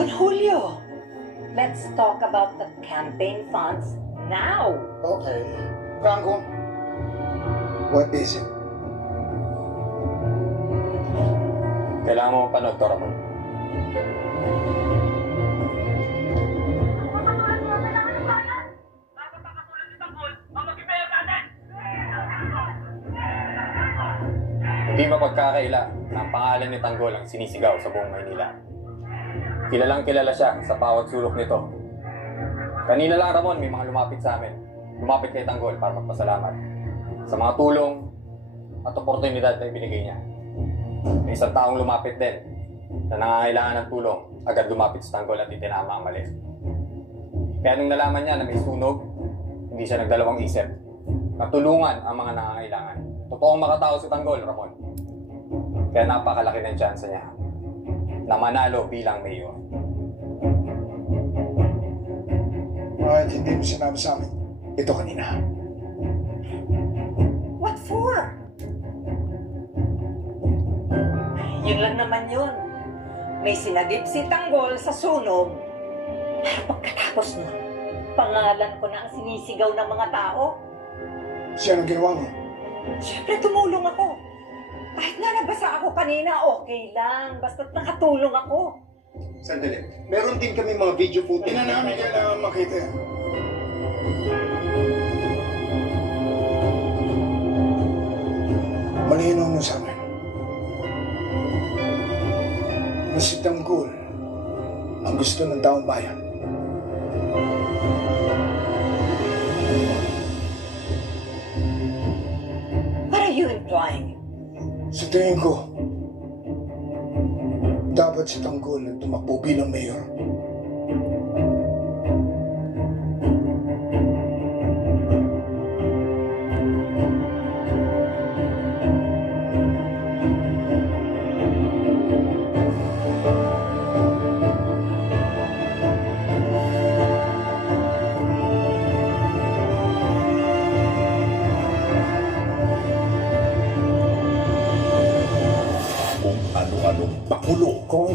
Don Julio, let's talk about the campaign funds now. Okay. Franco, what is it? Kailangan mo mapanood to, Ramon. Hindi mapagkakaila na ang pangalan ni Tanggol ang sinisigaw sa buong Maynila. Kilalang kilala siya sa bawat sulok nito. Kanina lang, Ramon, may mga lumapit sa amin. Lumapit kay Tanggol para magpasalamat sa mga tulong at oportunidad na ibinigay niya. May isang taong lumapit din na nangangailangan ng tulong, agad lumapit sa Tanggol at itinama ang mali. Kaya nung nalaman niya na may sunog, hindi siya nagdalawang isip. Natulungan ang mga nangangailangan. Totoong makatao si Tanggol, Ramon. Kaya napakalaki ng tsansa niya na manalo bilang mayor. Bakit hindi mo sinabi sa amin ito kanina? What for? Yun lang naman yun. May sinagip si Tanggol sa sunog. Pero pagkatapos nun, pangalan ko na ang sinisigaw ng mga tao. Siya ang ginawa mo? Siyempre tumulong ako. Kahit na nabasa ako kanina, okay lang. Basta't nakatulong ako. Sandali. Meron din kami mga video footage. Hindi na namin kailangan makita yan. Malinaw mo sa amin. Na si Tanggol ang gusto ng taong bayan. What are you implying? Sa tingin ko, dapat si Tanggol na tumakbo bilang mayor. Kung ano-anong pakulo.